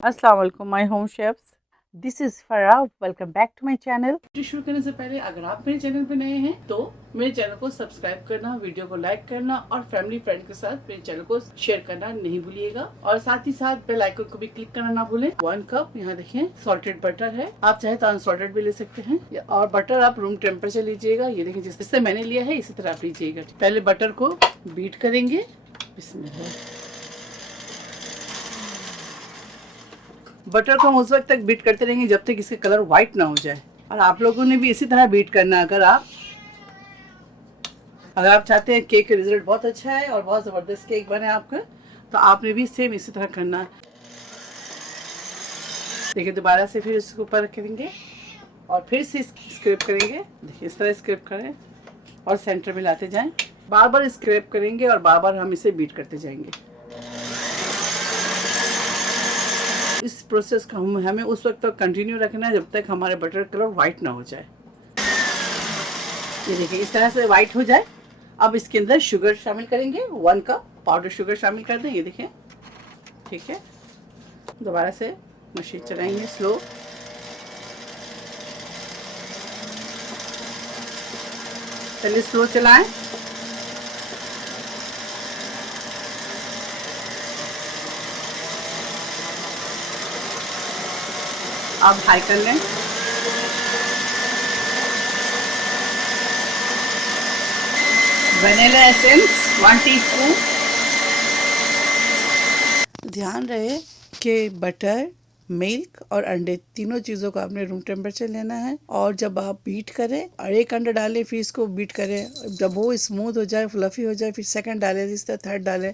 अस्सलाम वालेकुम my home chefs, this is Farah. Welcome back to my channel. शुरू करने से पहले अगर आप मेरे चैनल पे नए हैं तो मेरे चैनल को सब्सक्राइब करना, वीडियो को लाइक करना और फैमिली फ्रेंड के साथ मेरे चैनल को शेयर करना नहीं भूलिएगा। और साथ ही साथ बेल आइकन को भी क्लिक करना ना भूलें। 1 कप यहाँ देखिए सॉल्टेड बटर है, आप चाहे तो अनसॉल्टेड भी ले सकते हैं और बटर आप रूम टेम्परेचर लीजिएगा। ये देखिए जिससे मैंने लिया है इसी तरह आप लीजिएगा। पहले बटर को बीट करेंगे। बिस्मिल्लाह। बटर को हम उस वक्त तक बीट करते रहेंगे जब तक इसका कलर व्हाइट ना हो जाए। और आप लोगों ने भी इसी तरह बीट करना। अगर आप चाहते हैं केक का रिजल्ट बहुत अच्छा है और बहुत ज़बरदस्त केक बने आपका, तो आपने भी सेम इसी तरह करना है। देखिए दोबारा से फिर इसके ऊपर करेंगे और फिर से स्क्रैप करेंगे। देखिए इस तरह स्क्रैप करें और सेंटर में लाते जाएं। बार बार स्क्रैप करेंगे और बार बार हम इसे बीट करते जाएंगे। इस प्रोसेस का हमें उस वक्त तक कंटिन्यू रखना है जब तक हमारे बटर कलर व्हाइट ना हो जाए। ये देखिए इस तरह से व्हाइट हो जाए। अब इसके अंदर शुगर शामिल करेंगे। 1 कप पाउडर शुगर शामिल कर दें। ये देखिए ठीक है। दोबारा से मशीन चलाएंगे स्लो। पहले स्लो चलाएं। अब हाई कर लें। Vanilla essence 1 teaspoon. ध्यान रहे कि बटर, मिल्क और अंडे तीनों चीज़ों को आपने रूम टेम्परेचर लेना है। और जब आप बीट करें और एक अंडा डालें फिर इसको बीट करें। जब वो स्मूथ हो जाए, फ्लफी हो जाए, फिर सेकंड डालें, इस तरह थर्ड डालें।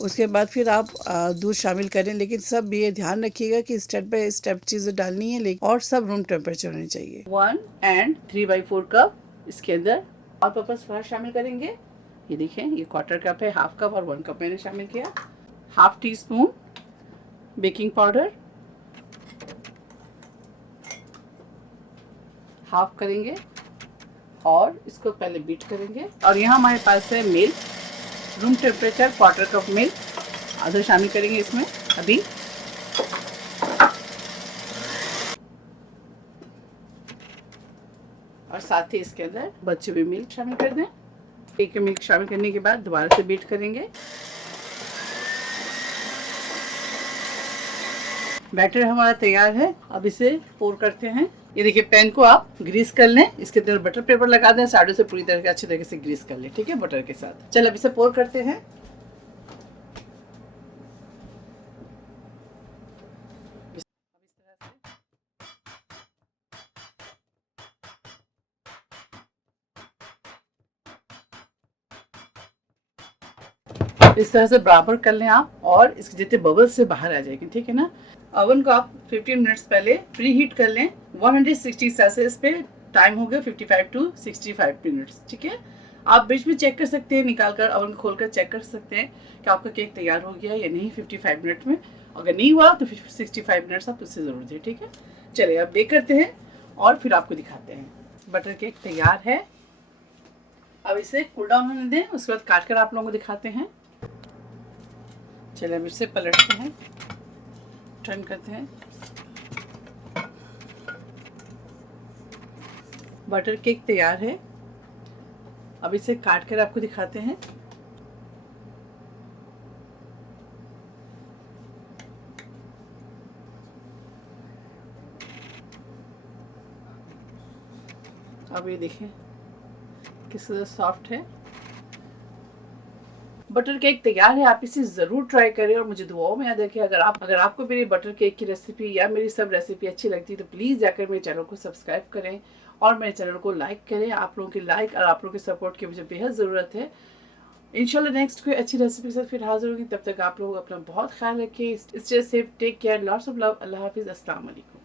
उसके बाद फिर आप दूध शामिल करें। लेकिन सब ये ध्यान रखिएगा कि स्टेप बाय स्टेप चीज़ें डालनी है लेकिन और सब रूम टेम्परेचर होनी चाहिए। 1 एंड 3/4 कप इसके अंदर ऑल पर्पस फ्लावर शामिल करेंगे। ये देखें ये क्वार्टर कप है, हाफ कप और 1 कप मैंने शामिल किया। Half tea spoon baking powder half करेंगे और इसको पहले बीट करेंगे। और यहाँ हमारे पास है milk, room temperature quarter cup milk आधा शामिल करेंगे इसमें अभी। और साथ ही इसके अंदर बचे हुए मिल्क शामिल कर दें। एक मिल्क शामिल करने के बाद दोबारा से बीट करेंगे। बैटर हमारा तैयार है। अब इसे पोर करते हैं। ये देखिए पैन को आप ग्रीस कर लें। इसके अंदर बटर पेपर लगा दें, साइडों से पूरी तरह अच्छी तरीके से ग्रीस कर लें। ठीक है बटर के साथ। चल अब इसे पोर करते हैं। इस तरह से बराबर कर लें आप और इसके जितने बबल्स से बाहर आ जाएंगे। ठीक है ना। ओवन को आप 15 मिनट्स पहले प्री हीट कर लें 160 सेल्सियस पे। टाइम हो गया 55 टू 65 मिनट्स। ठीक है। आप बीच में चेक कर सकते हैं, निकाल कर ओवन खोल कर चेक कर सकते हैं कि आपका केक तैयार हो गया या नहीं 55 मिनट में। अगर नहीं हुआ तो 65 मिनट्स आप उससे ज़रूर दें। ठीक है। चलिए अब बेक करते हैं और फिर आपको दिखाते हैं। बटर केक तैयार है। अब इसे कूल डाउन होने दें, उसके बाद काट कर आप लोगों को दिखाते हैं। चलिए अब इसे पलटते हैं, टर्न करते हैं। बटर केक तैयार है। अब इसे काट कर आपको दिखाते हैं। अब ये देखें किस तरह सॉफ्ट है। बटर केक तैयार है। आप इसे ज़रूर ट्राई करें और मुझे दुआओं में याद रखें। अगर आपको मेरी बटर केक की रेसिपी या मेरी सब रेसिपी अच्छी लगती है तो प्लीज़ जाकर मेरे चैनल को सब्सक्राइब करें और मेरे चैनल को लाइक करें। आप लोगों की लाइक और आप लोगों के सपोर्ट की मुझे बेहद ज़रूरत है। इंशाल्लाह नेक्स्ट कोई अच्छी रेसिपी के साथ फिर हाजिर होगी। तब तक आप लोग अपना बहुत ख्याल रखें। Stay safe, take care, lots of love. अल्लाह हाफिज़। अस्सलाम वालेकुम।